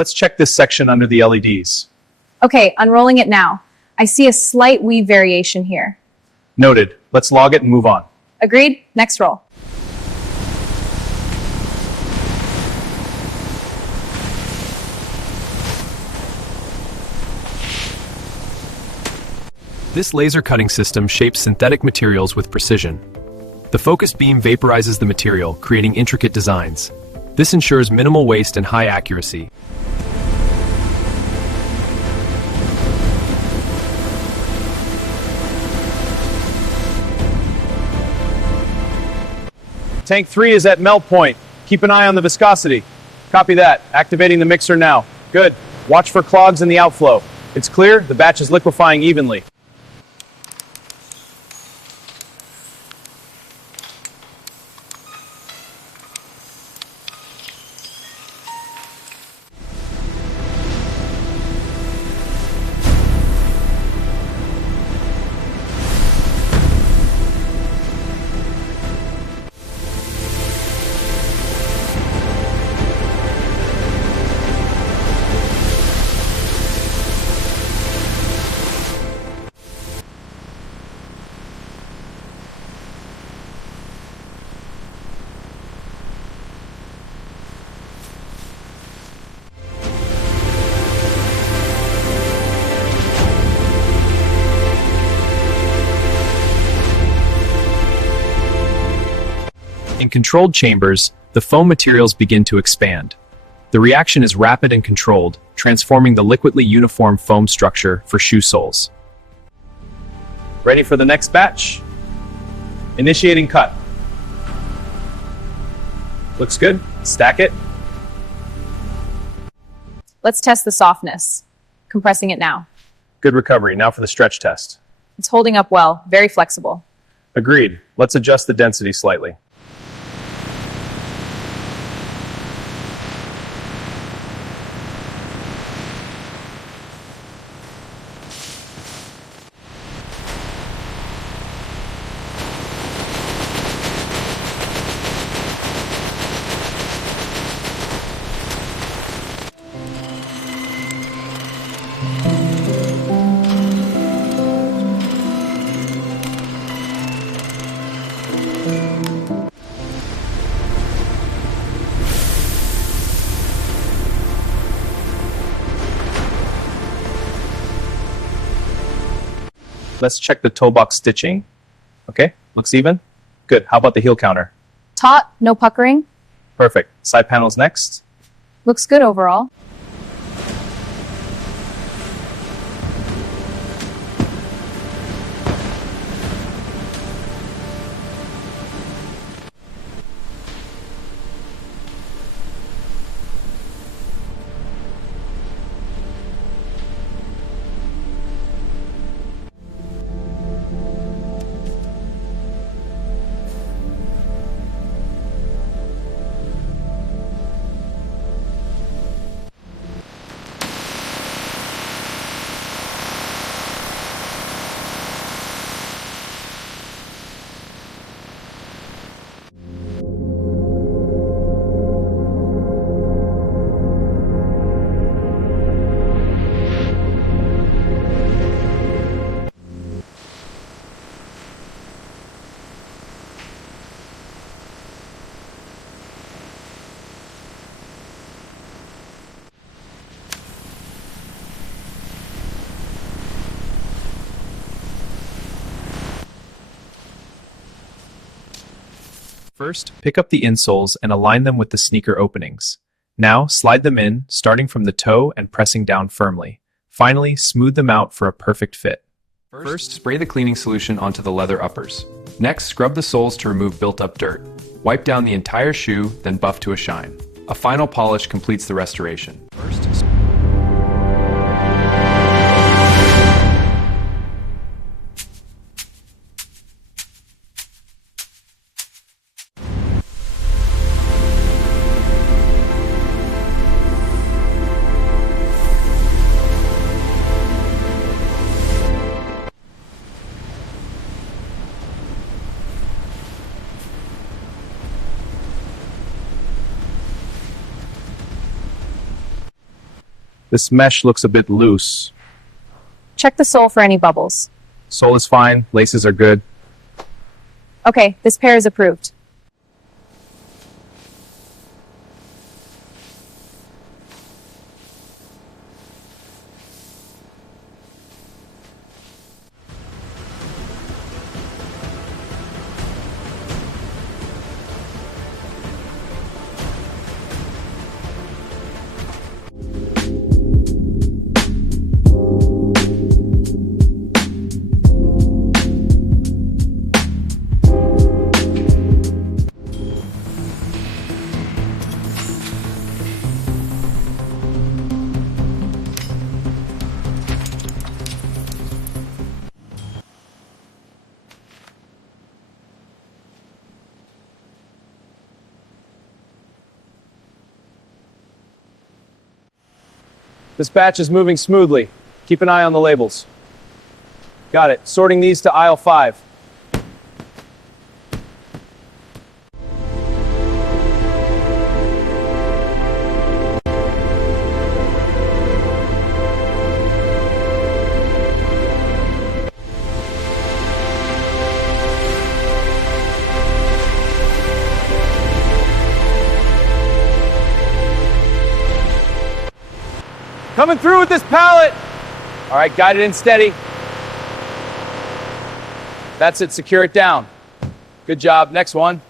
Let's check this section under the LEDs. Okay, unrolling it now. I see a slight weave variation here. Noted. Let's log it and move on. Agreed? Next roll. This laser cutting system shapes synthetic materials with precision. The focused beam vaporizes the material, creating intricate designs. This ensures minimal waste and high accuracy. Tank 3 is at melt point. Keep an eye on the viscosity. Copy that. Activating the mixer now. Good. Watch for clogs in the outflow. It's clear. The batch is liquefying evenly. In controlled chambers, the foam materials begin to expand. The reaction is rapid and controlled, transforming the liquidly uniform foam structure for shoe soles. Ready for the next batch? Initiating cut. Looks good. Stack it. Let's test the softness. Compressing it now. Good recovery. Now for the stretch test. It's holding up well, very flexible. Agreed. Let's adjust the density slightly. Let's check the toe box stitching. Okay, looks even. Good. How about the heel counter? Taut, no puckering. Perfect. Side panels next. Looks good overall. First, pick up the insoles and align them with the sneaker openings. Now, slide them in, starting from the toe and pressing down firmly. Finally, smooth them out for a perfect fit. First, spray the cleaning solution onto the leather uppers. Next, scrub the soles to remove built-up dirt. Wipe down the entire shoe, then buff to a shine. A final polish completes the restoration. First, This mesh looks a bit loose. Check the sole for any bubbles. Sole is fine, laces are good. Okay, this pair is approved. This batch is moving smoothly. Keep an eye on the labels. Got it. Sorting these to aisle 5. Coming through with this pallet. All right, guide it in steady. That's it, secure it down. Good job, next one.